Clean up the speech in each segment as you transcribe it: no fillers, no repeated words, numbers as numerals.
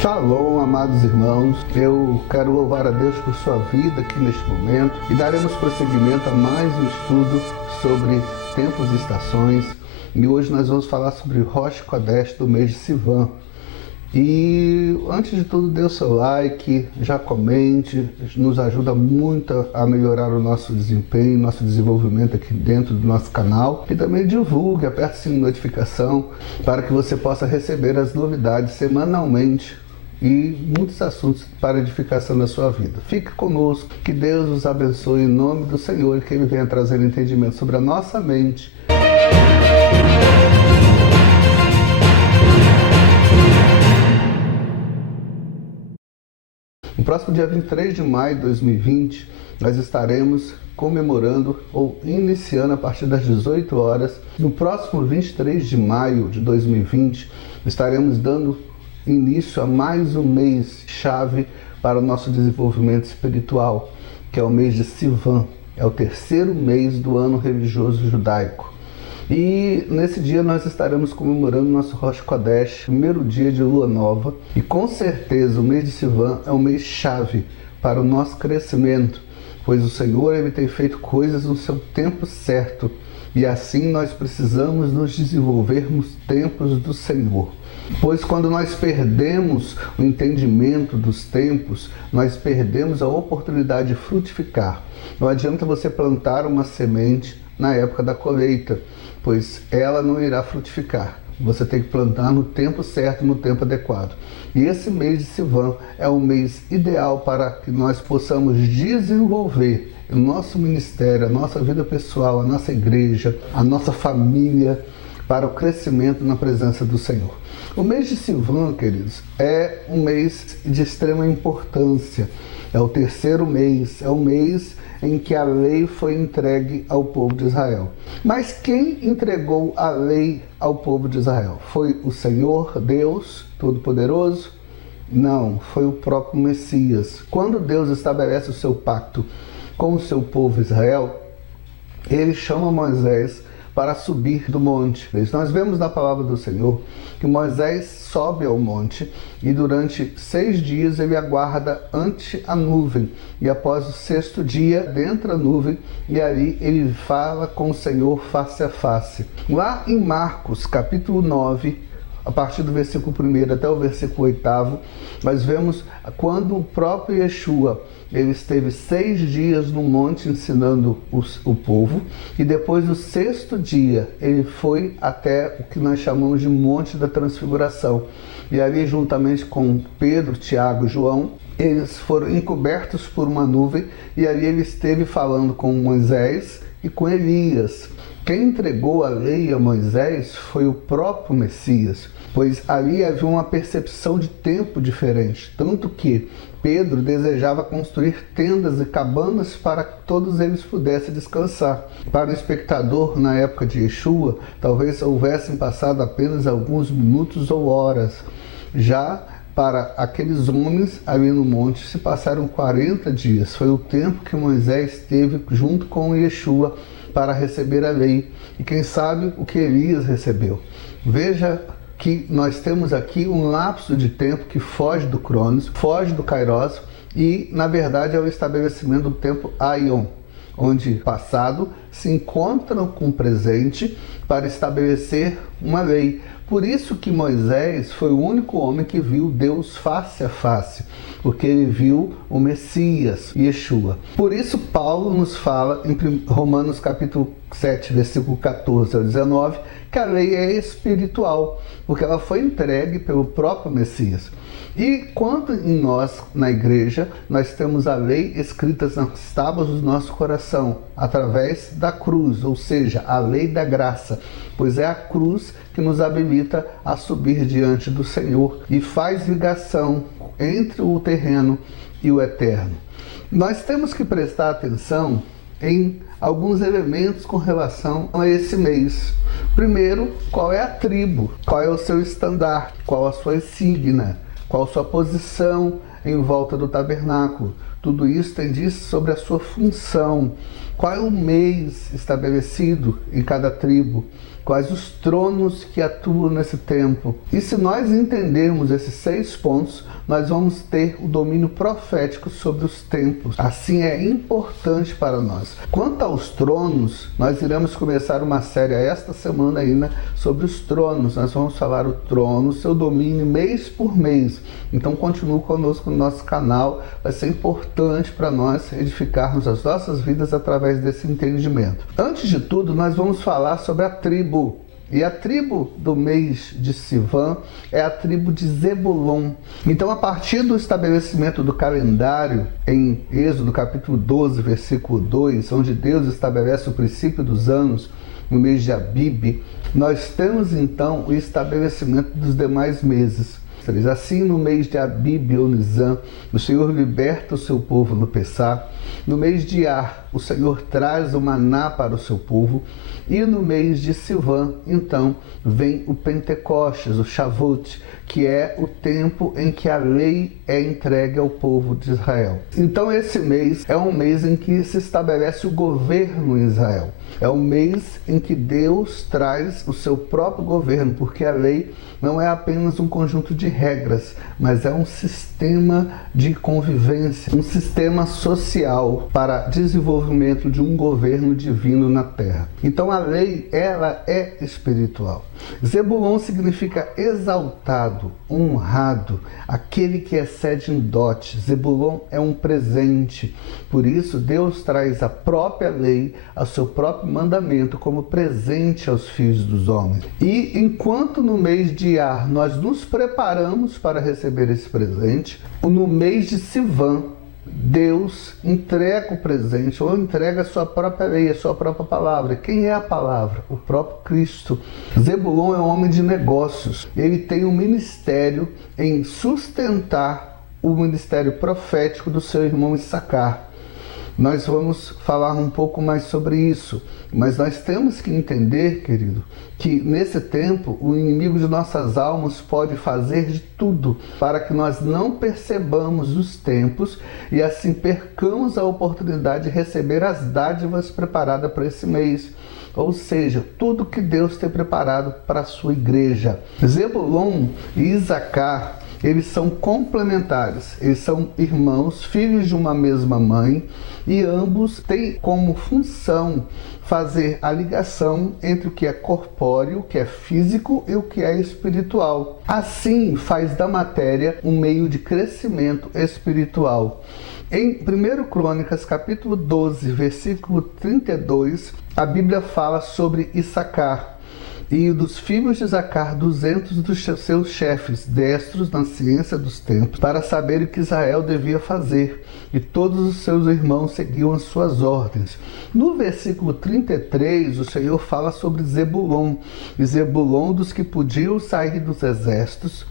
Shalom, amados irmãos. Eu quero louvar a Deus por sua vida aqui neste momento e daremos prosseguimento a mais um estudo sobre tempos e estações. E hoje nós vamos falar sobre Rosh Chodesh do mês de Sivan. E antes de tudo, dê o seu like, já comente, nos ajuda muito a melhorar o nosso desempenho, nosso desenvolvimento aqui dentro do nosso canal. E também divulgue, aperte o sininho de notificação para que você possa receber as novidades semanalmente e muitos assuntos para edificação da sua vida. Fique conosco, que Deus os abençoe em nome do Senhor e que Ele venha trazer entendimento sobre a nossa mente. No próximo dia 23 de maio de 2020, nós estaremos comemorando ou iniciando a partir das 18 horas. No próximo 23 de maio de 2020, estaremos dando início a mais um mês chave para o nosso desenvolvimento espiritual, que é o mês de Sivan. É o terceiro mês do ano religioso judaico. E nesse dia nós estaremos comemorando nosso Rosh Chodesh, primeiro dia de lua nova. E com certeza o mês de Sivan é um mês chave para o nosso crescimento, pois o Senhor ele tem feito coisas no seu tempo certo. E assim nós precisamos nos desenvolver nos tempos do Senhor. Pois quando nós perdemos o entendimento dos tempos, nós perdemos a oportunidade de frutificar. Não adianta você plantar uma semente na época da colheita, pois ela não irá frutificar. Você tem que plantar no tempo certo, no tempo adequado. E esse mês de Sivan é um mês ideal para que nós possamos desenvolver o nosso ministério, a nossa vida pessoal, a nossa igreja, a nossa família, para o crescimento na presença do Senhor. O mês de Sivan, queridos, é um mês de extrema importância. É o terceiro mês, é o mês em que a lei foi entregue ao povo de Israel. Mas quem entregou a lei ao povo de Israel? Foi o Senhor, Deus Todo-Poderoso? Não, foi o próprio Messias. Quando Deus estabelece o seu pacto com o seu povo Israel, ele chama Moisés para subir do monte. Nós vemos na palavra do Senhor que Moisés sobe ao monte e durante 6 dias ele aguarda ante a nuvem. E após o 6º dia, dentro da nuvem, e ali ele fala com o Senhor face a face. Lá em Marcos, capítulo 9, a partir do versículo 1 até o versículo 8, nós vemos quando o próprio Yeshua ele esteve 6 dias no monte ensinando o povo, e depois do 6º dia ele foi até o que nós chamamos de Monte da Transfiguração. E ali, juntamente com Pedro, Tiago e João, eles foram encobertos por uma nuvem, e ali ele esteve falando com Moisés e com Elias. Quem entregou a lei a Moisés foi o próprio Messias, pois ali havia uma percepção de tempo diferente, tanto que Pedro desejava construir tendas e cabanas para que todos eles pudessem descansar. Para o espectador, na época de Yeshua, talvez houvessem passado apenas alguns minutos ou horas. Já para aqueles homens ali no monte se passaram 40 dias. Foi o tempo que Moisés teve junto com Yeshua para receber a lei. E quem sabe o que Elias recebeu. Veja que nós temos aqui um lapso de tempo que foge do Cronos, foge do Kairos, e na verdade é o estabelecimento do tempo Aion, onde passado se encontram com o presente para estabelecer uma lei. Por isso que Moisés foi o único homem que viu Deus face a face, porque ele viu o Messias, Yeshua. Por isso Paulo nos fala em Romanos capítulo 7, versículo 14 ao 19, que a lei é espiritual, porque ela foi entregue pelo próprio Messias. E quanto em nós, na igreja, nós temos a lei escrita nas tábuas do nosso coração, através da cruz, ou seja, a lei da graça, pois é a cruz que nos habilita a subir diante do Senhor e faz ligação entre o terreno e o eterno. Nós temos que prestar atenção em alguns elementos com relação a esse mês. Primeiro, qual é a tribo, qual é o seu estandarte, qual a sua insígnia, qual a sua posição em volta do tabernáculo. Tudo isso tem diz sobre a sua função. Qual é o mês estabelecido em cada tribo? quais os tronos que atuam nesse tempo. E se nós entendermos esses 6 pontos, nós vamos ter o domínio profético sobre os tempos. Assim é importante para nós. Quanto aos tronos, nós iremos começar uma série esta semana ainda sobre os tronos. Nós vamos falar o trono, seu domínio mês por mês. Então continue conosco no nosso canal. Vai ser importante para nós edificarmos as nossas vidas através desse entendimento. Antes de tudo, nós vamos falar sobre a tribo. E a tribo do mês de Sivan é a tribo de Zebulon. Então, a partir do estabelecimento do calendário, em Êxodo capítulo 12, versículo 2, onde Deus estabelece o princípio dos anos no mês de Abib, nós temos então o estabelecimento dos demais meses. Assim, no mês de Abib ou Nisan, o Senhor liberta o seu povo no Pessá. No mês de Ar, o Senhor traz o maná para o seu povo. E no mês de Sivan, então, vem o Pentecostes, o Shavuot, que é o tempo em que a lei é entregue ao povo de Israel. Então, esse mês é um mês em que se estabelece o governo em Israel. É um mês em que Deus traz o seu próprio governo, porque a lei não é apenas um conjunto de regras, mas é um sistema de convivência, um sistema social para desenvolvimento de um governo divino na terra. Então a lei, ela é espiritual. Zebulon significa exaltado, honrado, aquele que excede em dote. Zebulon é um presente. Por isso Deus traz a própria lei, ao seu próprio mandamento como presente aos filhos dos homens. E enquanto no mês de Ar nós nos preparamos para receber esse presente, no mês de Sivan Deus entrega o presente, ou entrega a sua própria lei, a sua própria palavra. Quem é a palavra? O próprio Cristo. Zebulon é um homem de negócios. Ele tem um ministério em sustentar o ministério profético do seu irmão Issacar. Nós vamos falar um pouco mais sobre isso, mas nós temos que entender, querido, que nesse tempo o inimigo de nossas almas pode fazer de tudo para que nós não percebamos os tempos e assim percamos a oportunidade de receber as dádivas preparadas para esse mês. Ou seja, tudo que Deus tem preparado para a sua igreja. Zebulon e Issacar, eles são complementares, eles são irmãos, filhos de uma mesma mãe, e ambos têm como função fazer a ligação entre o que é corpóreo, o que é físico e o que é espiritual. Assim, faz da matéria um meio de crescimento espiritual. Em 1 Crônicas, capítulo 12, versículo 32, a Bíblia fala sobre Issacar. E dos filhos de Issacar, 200 dos seus chefes, destros na ciência dos tempos, para saber o que Israel devia fazer. E todos os seus irmãos seguiam as suas ordens. No versículo 33, o Senhor fala sobre Zebulon. E Zebulon, dos que podiam sair dos exércitos,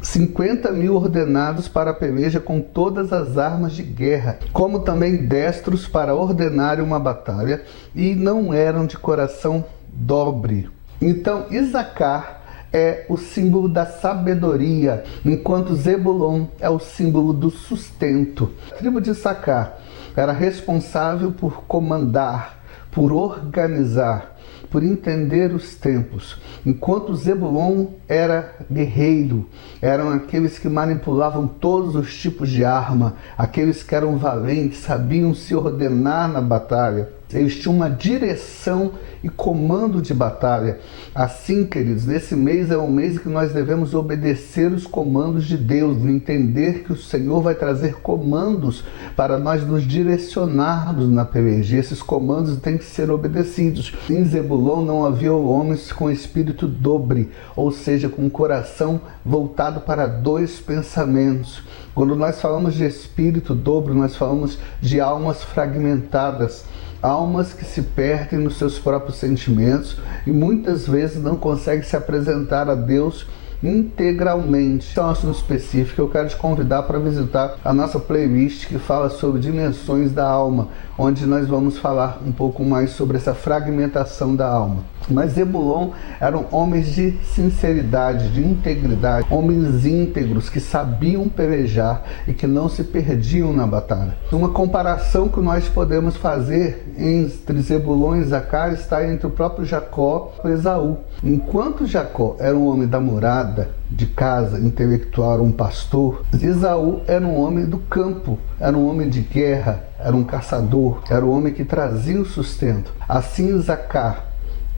50.000 ordenados para a peleja com todas as armas de guerra, como também destros para ordenar uma batalha, e não eram de coração dobre. Então, Issacar é o símbolo da sabedoria, enquanto Zebulon é o símbolo do sustento. A tribo de Issacar era responsável por comandar, por organizar, por entender os tempos, enquanto Zebulon era guerreiro, eram aqueles que manipulavam todos os tipos de arma, aqueles que eram valentes, sabiam se ordenar na batalha. Eles tinham uma direção e comando de batalha. Assim, queridos, nesse mês é um mês que nós devemos obedecer os comandos de Deus, entender que o Senhor vai trazer comandos para nós nos direcionarmos na peleja. Esses comandos têm que ser obedecidos. Em Zebulon não havia homens com espírito dobre, ou seja, com o coração voltado para dois pensamentos. Quando nós falamos de espírito dobre, nós falamos de almas fragmentadas, almas que se perdem nos seus próprios sentimentos e muitas vezes não conseguem se apresentar a Deus integralmente. Então, assunto específico, eu quero te convidar para visitar a nossa playlist que fala sobre dimensões da alma, onde nós vamos falar um pouco mais sobre essa fragmentação da alma. Mas Zebulon eram homens de sinceridade, de integridade, homens íntegros que sabiam pelejar e que não se perdiam na batalha. Uma comparação que nós podemos fazer entre Zebulon e Isacar está entre o próprio Jacó e Esaú. Enquanto Jacó era um homem da morada, de casa, intelectual, era um pastor, Esaú era um homem do campo, era um homem de guerra, era um caçador, era um homem que trazia o sustento. Assim Isacar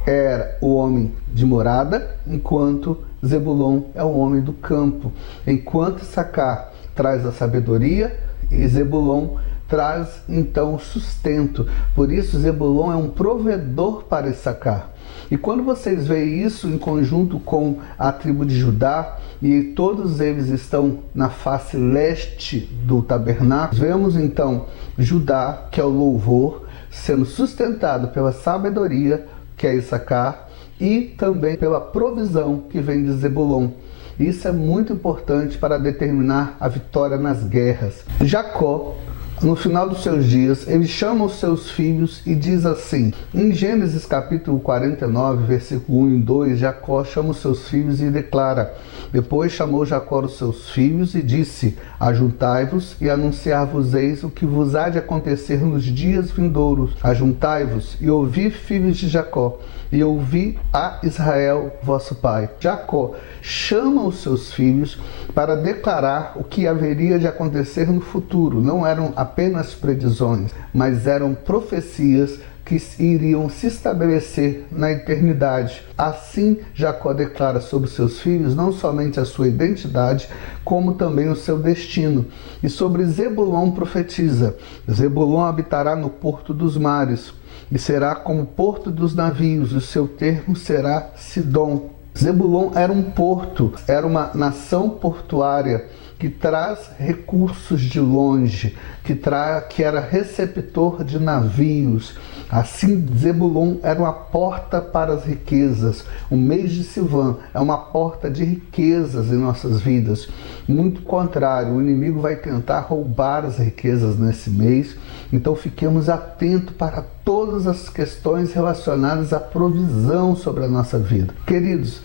era o homem de morada, enquanto Zebulon é o homem do campo. Enquanto Isacar traz a sabedoria, e Zebulon traz então o sustento. Por isso Zebulon é um provedor para Isacar. E quando vocês veem isso em conjunto com a tribo de Judá, e todos eles estão na face leste do tabernáculo, vemos então Judá, que é o louvor, sendo sustentado pela sabedoria, que é Isacar, e também pela provisão que vem de Zebulon. Isso é muito importante para determinar a vitória nas guerras. Jacó, no final dos seus dias, ele chama os seus filhos e diz assim, em Gênesis capítulo 49, versículo 1 e 2, Jacó chama os seus filhos e declara, depois chamou Jacó os seus filhos e disse, ajuntai-vos e anunciar-vos-eis o que vos há de acontecer nos dias vindouros. Ajuntai-vos e ouvi, filhos de Jacó, e ouvi a Israel, vosso pai. Jacó chama os seus filhos para declarar o que haveria de acontecer no futuro. Não eram apenas previsões, mas eram profecias que iriam se estabelecer na eternidade. Assim, Jacó declara sobre seus filhos não somente a sua identidade, como também o seu destino. E sobre Zebulon profetiza, Zebulon habitará no porto dos mares, e será como porto dos navios, e o seu termo será Sidom. Zebulon era um porto, era uma nação portuária que traz recursos de longe, que era receptor de navios. Assim, Zebulon era uma porta para as riquezas. O mês de Sivan é uma porta de riquezas em nossas vidas. Muito contrário, o inimigo vai tentar roubar as riquezas nesse mês. Então, fiquemos atentos para todas as questões relacionadas à provisão sobre a nossa vida. Queridos,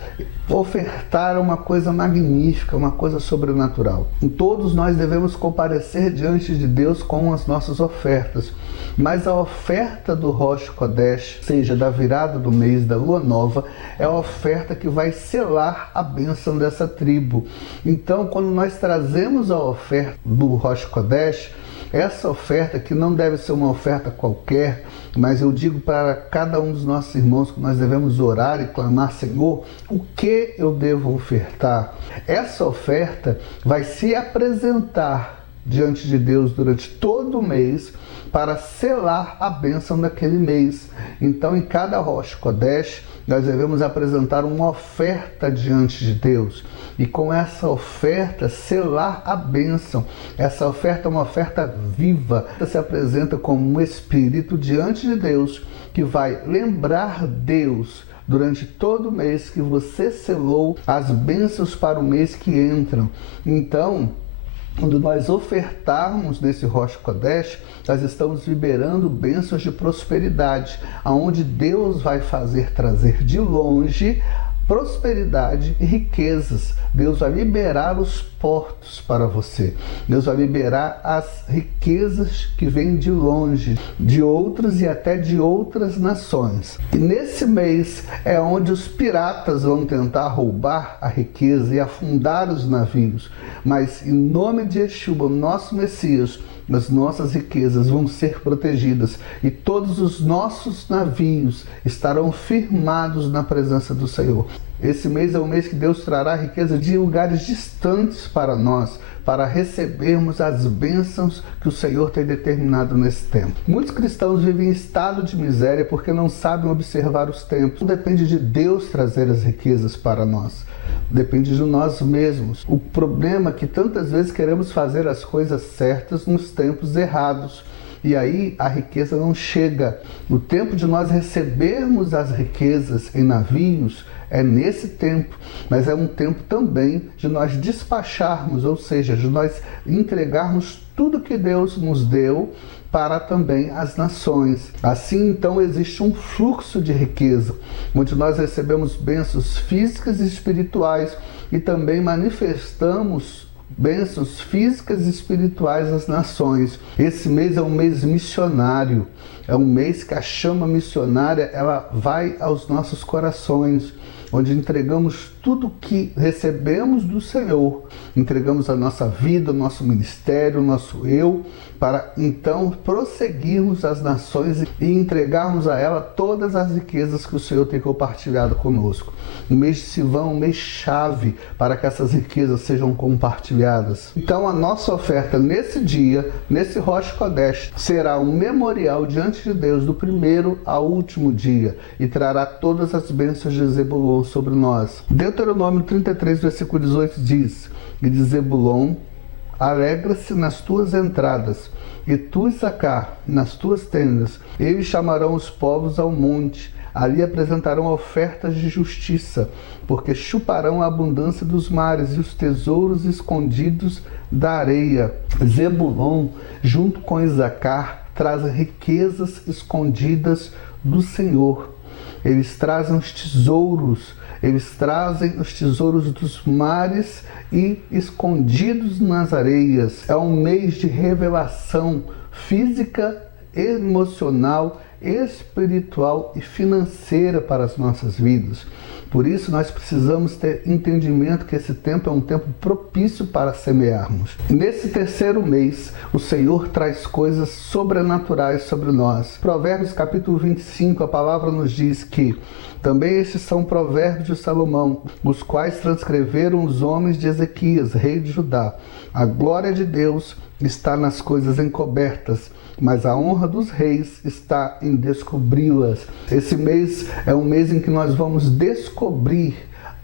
ofertar é uma coisa magnífica, uma coisa sobrenatural. E todos nós devemos comparecer diante de Deus com as nossas ofertas. Mas a oferta do Rosh Kodesh, seja da virada do mês, da lua nova, é a oferta que vai selar a bênção dessa tribo. Então, quando nós trazemos a oferta do Rosh Kodesh, essa oferta, que não deve ser uma oferta qualquer, mas eu digo para cada um dos nossos irmãos que nós devemos orar e clamar, Senhor, o que eu devo ofertar? Essa oferta vai se apresentar diante de Deus durante todo o mês para selar a bênção daquele mês. Então, em cada Rosh Kodesh, nós devemos apresentar uma oferta diante de Deus e com essa oferta selar a bênção. Essa oferta é uma oferta viva, se apresenta como um espírito diante de Deus que vai lembrar Deus durante todo o mês que você selou as bênçãos para o mês que entram. Então, quando nós ofertarmos nesse Rosh Kodesh, nós estamos liberando bênçãos de prosperidade, aonde Deus vai trazer de longe prosperidade e riquezas. Deus vai liberar os portos para você. Deus vai liberar as riquezas que vêm de longe, de outras e até de outras nações. E nesse mês é onde os piratas vão tentar roubar a riqueza e afundar os navios. Mas em nome de Yeshua, nosso Messias, as nossas riquezas vão ser protegidas e todos os nossos navios estarão firmados na presença do Senhor. Esse mês é o mês que Deus trará riqueza de lugares distantes para nós, para recebermos as bênçãos que o Senhor tem determinado nesse tempo. Muitos cristãos vivem em estado de miséria porque não sabem observar os tempos. Não depende de Deus trazer as riquezas para nós. Depende de nós mesmos. O problema é que tantas vezes queremos fazer as coisas certas nos tempos errados. E aí a riqueza não chega. O tempo de nós recebermos as riquezas em navios é nesse tempo, mas é um tempo também de nós despacharmos, ou seja, de nós entregarmos tudo que Deus nos deu para também as nações. Assim, então, existe um fluxo de riqueza, onde nós recebemos bênçãos físicas e espirituais e também manifestamos bênçãos físicas e espirituais às nações. Esse mês é um mês missionário, é um mês que a chama missionária ela vai aos nossos corações, onde entregamos tudo que recebemos do Senhor, entregamos a nossa vida, o nosso ministério, o nosso eu, para então prosseguirmos as nações e entregarmos a ela todas as riquezas que o Senhor tem compartilhado conosco. O mês de Sivan é um mês chave para que essas riquezas sejam compartilhadas. Então a nossa oferta nesse dia, nesse Rosh Kodesh, será um memorial diante de Deus do primeiro ao último dia e trará todas as bênçãos de Zebulon sobre nós. Deuteronômio 33, versículo 18 diz: e de Zebulon, alegra-se nas tuas entradas, e tu, Issacar, nas tuas tendas. Eles chamarão os povos ao monte, ali apresentarão ofertas de justiça, porque chuparão a abundância dos mares e os tesouros escondidos da areia. Zebulon, junto com Issacar, traz riquezas escondidas do Senhor. Eles trazem os tesouros dos mares e escondidos nas areias. É um mês de revelação física, emocional, espiritual e financeira para as nossas vidas. Por isso nós precisamos ter entendimento que esse tempo é um tempo propício para semearmos. Nesse terceiro mês, o Senhor traz coisas sobrenaturais sobre nós. Provérbios capítulo 25, a palavra nos diz que também estes são provérbios de Salomão, os quais transcreveram os homens de Ezequias, rei de Judá. A glória de Deus está nas coisas encobertas, mas a honra dos reis está em descobri-las. Esse mês é um mês em que nós vamos descobrir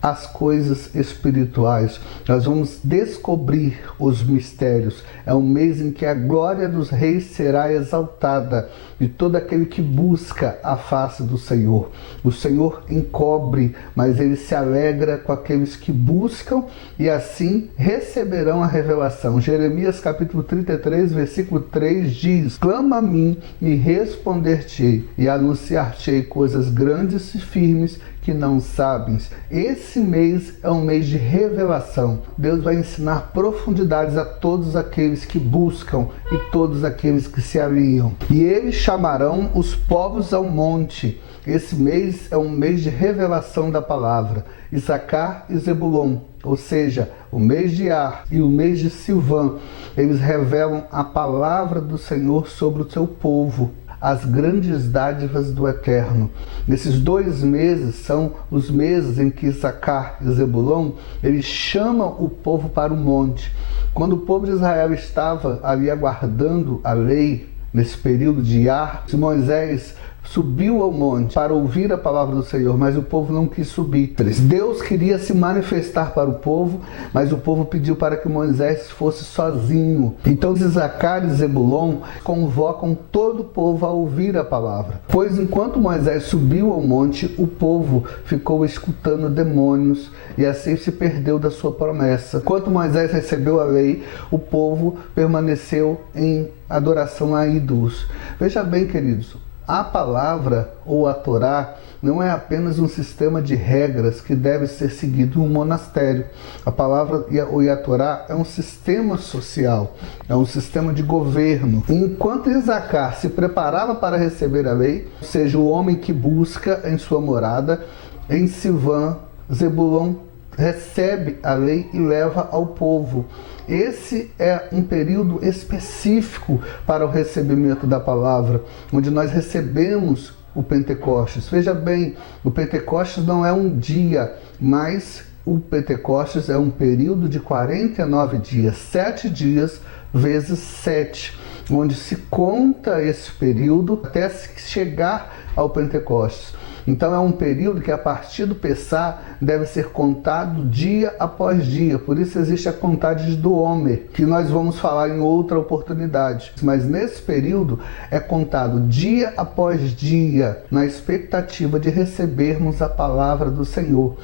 as coisas espirituais. Nós vamos descobrir os mistérios. É um mês em que a glória dos reis será exaltada de todo aquele que busca a face do Senhor. O Senhor encobre, mas ele se alegra com aqueles que buscam e assim receberão a revelação. Jeremias capítulo 33, versículo 3 diz: clama a mim e responder-te-ei e anunciar-te-ei coisas grandes e firmes que não sabes. Esse mês é um mês de revelação. Deus vai ensinar profundidades a todos aqueles que buscam e todos aqueles que se alinham. E eles chamarão os povos ao monte. Esse mês é um mês de revelação da palavra. Issacar e Zebulon, ou seja, o mês de Ar e o mês de Sivan, eles revelam a palavra do Senhor sobre o seu povo, as grandes dádivas do Eterno. Nesses 2 meses são os meses em que Issacar e Zebulon, eles chamam o povo para o monte. Quando o povo de Israel estava ali aguardando a lei, nesse período de Ar, Moisés subiu ao monte para ouvir a palavra do Senhor, mas o povo não quis subir. Deus queria se manifestar para o povo, mas o povo pediu para que Moisés fosse sozinho. Então Issacar e Zebulon convocam todo o povo a ouvir a palavra. Pois enquanto Moisés subiu ao monte, o povo ficou escutando demônios e assim se perdeu da sua promessa. Enquanto Moisés recebeu a lei, o povo permaneceu em adoração a ídolos. Veja bem, queridos, a palavra ou a Torá não é apenas um sistema de regras que deve ser seguido em um monastério. A palavra ou a Torá é um sistema social, é um sistema de governo. Enquanto Issacar se preparava para receber a lei, ou seja, o homem que busca em sua morada, em Sivan, Zebulon recebe a lei e leva ao povo. Esse é um período específico para o recebimento da palavra, onde nós recebemos o Pentecostes. Veja bem, o Pentecostes não é um dia, mas o Pentecostes é um período de 49 dias, 7 dias vezes 7, onde se conta esse período até se chegar ao Pentecostes. Então é um período que a partir do Pessá deve ser contado dia após dia. Por isso existe a contagem do Homer, que nós vamos falar em outra oportunidade. Mas nesse período é contado dia após dia, na expectativa de recebermos a palavra do Senhor.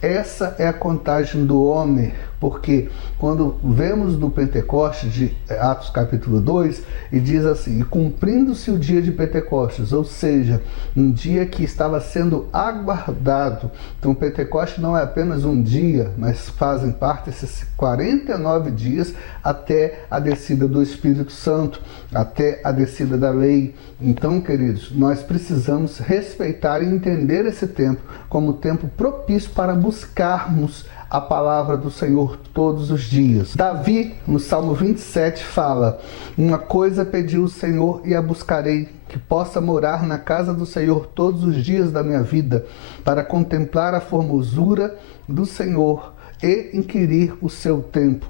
Essa é a contagem do homem, porque quando vemos no Pentecostes de Atos capítulo 2, e diz assim: e cumprindo-se o dia de Pentecostes, ou seja, um dia que estava sendo aguardado. Então Pentecostes não é apenas um dia, mas fazem parte esses 49 dias até a descida do Espírito Santo, até a descida da lei. Então, queridos, nós precisamos respeitar e entender esse tempo como tempo propício para buscarmos a palavra do Senhor todos os dias. Davi, no Salmo 27, fala: uma coisa pedi o Senhor e a buscarei, que possa morar na casa do Senhor todos os dias da minha vida, para contemplar a formosura do Senhor e inquirir o seu tempo.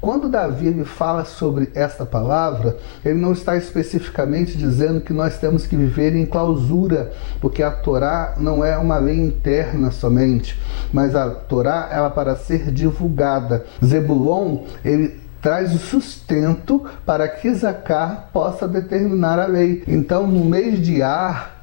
Quando Davi ele fala sobre esta palavra, ele não está especificamente dizendo que nós temos que viver em clausura, porque a Torá não é uma lei interna somente, mas a Torá ela para ser divulgada. Zebulon, ele traz o sustento para que Isacar possa determinar a lei. Então, no mês de Ar,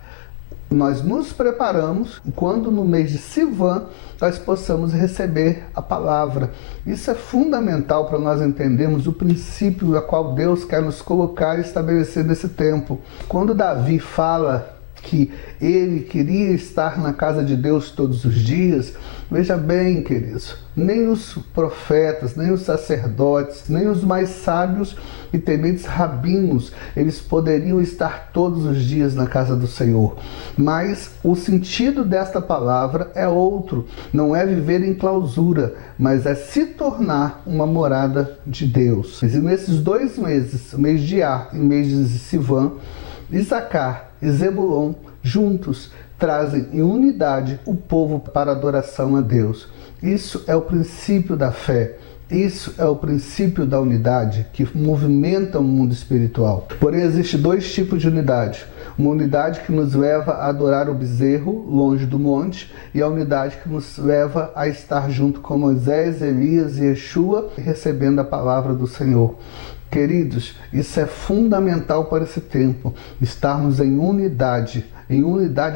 nós nos preparamos quando no mês de Sivan nós possamos receber a palavra. Isso é fundamental para nós entendermos o princípio a qual Deus quer nos colocar e estabelecer nesse tempo. Quando Davi fala que ele queria estar na casa de Deus todos os dias, veja bem, queridos, nem os profetas, nem os sacerdotes, nem os mais sábios e tementes rabinos, eles poderiam estar todos os dias na casa do Senhor. Mas o sentido desta palavra é outro, não é viver em clausura, mas é se tornar uma morada de Deus. E nesses 2 meses, mês de Ar e mês de Sivan, Isacar e Zebulon juntos trazem em unidade o povo para adoração a Deus. Isso é o princípio da fé. Isso é o princípio da unidade que movimenta o mundo espiritual. Porém, existem 2 tipos de unidade. Uma unidade que nos leva a adorar o bezerro longe do monte e a unidade que nos leva a estar junto com Moisés, Elias e Yeshua recebendo a palavra do Senhor. Queridos, isso é fundamental para esse tempo, estarmos em unidade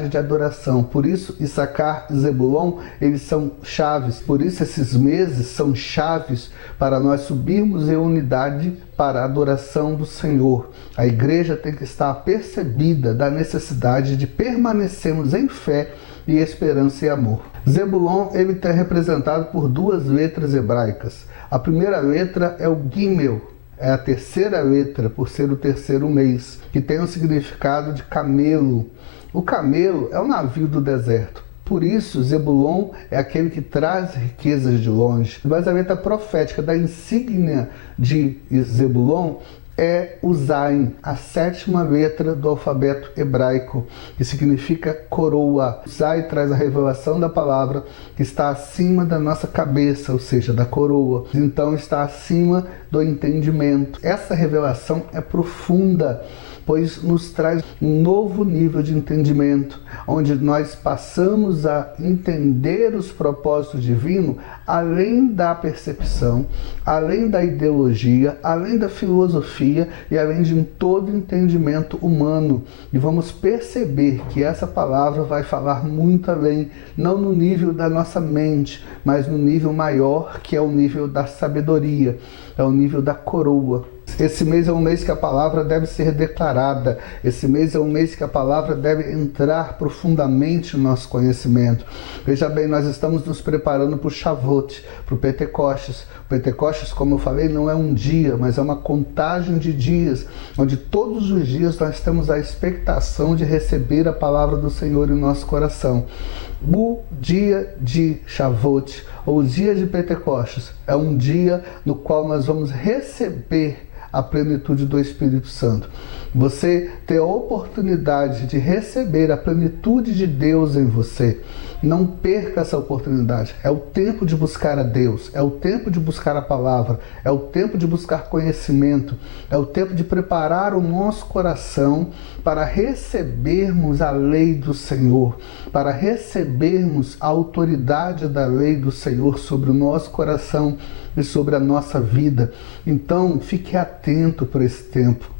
de adoração. Por isso, Isacar e Zebulon, eles são chaves. Por isso, esses meses são chaves para nós subirmos em unidade para a adoração do Senhor. A igreja tem que estar apercebida da necessidade de permanecermos em fé e esperança e amor. Zebulon, ele é representado por 2 letras hebraicas. A primeira letra é o Gimel, é a terceira letra, por ser o terceiro mês, que tem o significado de camelo. O camelo é o navio do deserto. Por isso, Zebulon é aquele que traz riquezas de longe. Mas a letra profética da insígnia de Zebulon é o Zain, a 7ª letra do alfabeto hebraico, que significa coroa. O Zain traz a revelação da palavra que está acima da nossa cabeça, ou seja, da coroa. Então está acima do entendimento. Essa revelação é profunda, pois nos traz um novo nível de entendimento, onde nós passamos a entender os propósitos divinos além da percepção, além da ideologia, além da filosofia e além de todo entendimento humano. E vamos perceber que essa palavra vai falar muito além, não no nível da nossa mente, mas no nível maior, que é o nível da sabedoria, é o nível da coroa. Esse mês é um mês que a palavra deve ser declarada. Esse mês é um mês que a palavra deve entrar profundamente no nosso conhecimento. Veja bem, nós estamos nos preparando para o Shavuot, para o Pentecostes. O Pentecostes, como eu falei, não é um dia, mas é uma contagem de dias, onde todos os dias nós temos a expectação de receber a palavra do Senhor em nosso coração. O dia de Shavuot, ou o dia de Pentecostes, é um dia no qual nós vamos receber a plenitude do Espírito Santo. Você ter a oportunidade de receber a plenitude de Deus em você. Não perca essa oportunidade. É o tempo de buscar a Deus, é o tempo de buscar a palavra, é o tempo de buscar conhecimento, é o tempo de preparar o nosso coração para recebermos a lei do Senhor, para recebermos a autoridade da lei do Senhor sobre o nosso coração e sobre a nossa vida. Então, fique atento para esse tempo.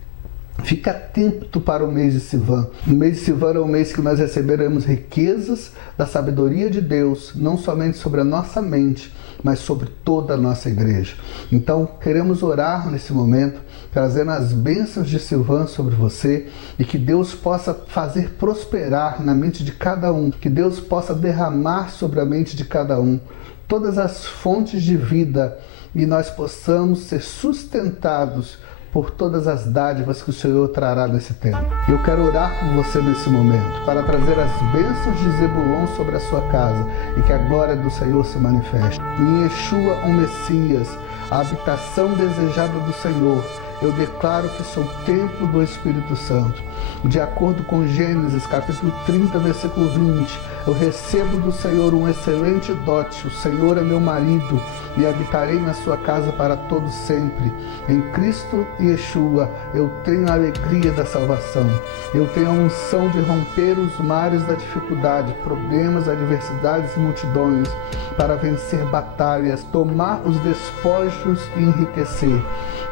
Fique atento para o mês de Sivan. O mês de Sivan é o mês que nós receberemos riquezas da sabedoria de Deus, não somente sobre a nossa mente, mas sobre toda a nossa igreja. Então, queremos orar nesse momento, trazendo as bênçãos de Sivan sobre você e que Deus possa fazer prosperar na mente de cada um, que Deus possa derramar sobre a mente de cada um todas as fontes de vida e nós possamos ser sustentados por todas as dádivas que o Senhor trará nesse tempo. Eu quero orar por você nesse momento, para trazer as bênçãos de Zebulon sobre a sua casa e que a glória do Senhor se manifeste. Em Yeshua, o Messias, a habitação desejada do Senhor, eu declaro que sou o templo do Espírito Santo. De acordo com Gênesis, capítulo 30, versículo 20, eu recebo do Senhor um excelente dote. O Senhor é meu marido e habitarei na sua casa para todo sempre. Em Cristo Yeshua, eu tenho a alegria da salvação. Eu tenho a unção de romper os mares da dificuldade, problemas, adversidades e multidões, para vencer batalhas, tomar os despojos e enriquecer.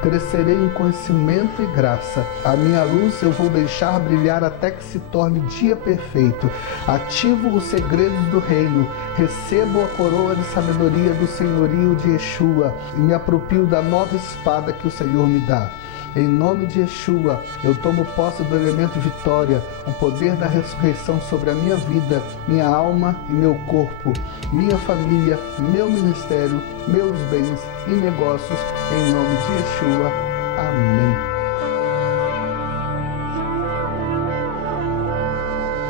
Crescerei em conhecimento e graça. A minha luz eu vou deixar brilhar até que se torne dia perfeito. Ativo os segredos do reino. Recebo a coroa de sabedoria do senhorio de Yeshua e me aproprio da nova espada que o Senhor me dá. Em nome de Yeshua, eu tomo posse do elemento vitória, o poder da ressurreição sobre a minha vida, minha alma e meu corpo, minha família, meu ministério, meus bens e negócios, em nome de Yeshua. Amém.